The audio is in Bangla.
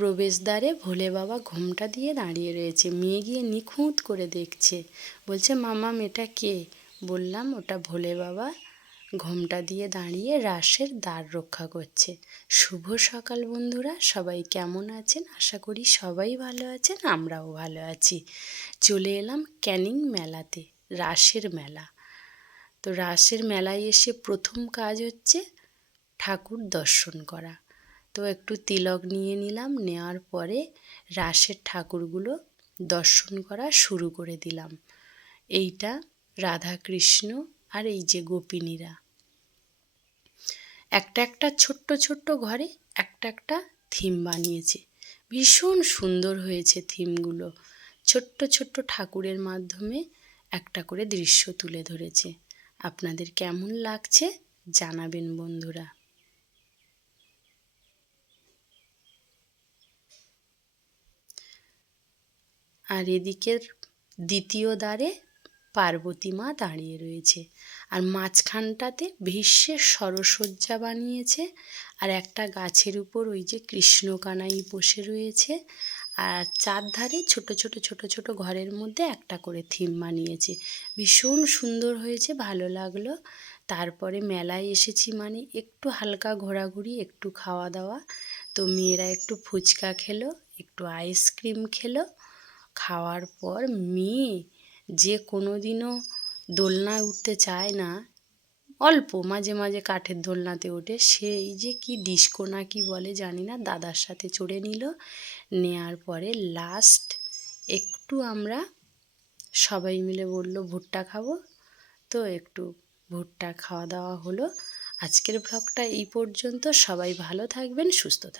প্রবেশদ্বারে ভোলে বাবা ঘোমটা দিয়ে দাঁড়িয়ে রয়েছে। মেয়ে গিয়ে নিখুঁত করে দেখছে, বলছে মামাম এটা কে? বললাম ওটা ভোলে বাবা ঘোমটা দিয়ে দাঁড়িয়ে রাসের দ্বার রক্ষা করছে। শুভ সকাল বন্ধুরা, সবাই কেমন আছেন? আশা করি সবাই ভালো আছেন, আমরাও ভালো আছি। চলে এলাম ক্যানিং মেলাতে, রাসের মেলা। তো রাসের মেলায় এসে প্রথম কাজ হচ্ছে ঠাকুর দর্শন করা। তো একটু তিলক নিয়ে নিলাম, নেওয়ার পরে রাসের ঠাকুরগুলো দর্শন করা শুরু করে দিলাম। এইটা রাধা কৃষ্ণ আর এই যে গোপিনীরা একটা একটা ছোট্ট ছোট্ট ঘরে একটা একটা থিম বানিয়েছে। ভীষণ সুন্দর হয়েছে থিমগুলো। ছোট্ট ছোট্ট ঠাকুরের মাধ্যমে একটা করে দৃশ্য তুলে ধরেছে। আপনাদের কেমন লাগছে জানাবেন বন্ধুরা। আর এদিকের দ্বিতীয় দ্বারে পার্বতী মা দাঁড়িয়ে রয়েছে, আর মাঝখানটাতে ভীষ্মের সরসজ্জা বানিয়েছে, আর একটা গাছের উপর ওই যে কৃষ্ণকানাই বসে রয়েছে, আর চারধারে ছোট ছোট ছোট ছোট ঘরের মধ্যে একটা করে থিম বানিয়েছে। ভীষণ সুন্দর হয়েছে, ভালো লাগলো। তারপরে মেলায় এসেছি মানে একটু হালকা ঘোরাঘুরি, একটু খাওয়া দাওয়া। তো মেয়েরা একটু ফুচকা খেলো, একটু আইসক্রিম খেলো। খাওয়ার পর মেয়ে যে কোনো দিনও দোলনায় উঠতে চায় না, অল্প মাঝে মাঝে কাঠের দোলনাতে ওঠে, সেই যে কি ডিস্কো না কি বলে জানি না, দাদার সাথে চড়ে নিল। নেয়ার পরে লাস্ট একটু আমরা সবাই মিলে বলল ভুট্টা খাবো, তো একটু ভুট্টা খাওয়া দাওয়া হলো। আজকের ব্লগটা এই পর্যন্ত। সবাই ভালো থাকবেন, সুস্থ থাকবেন।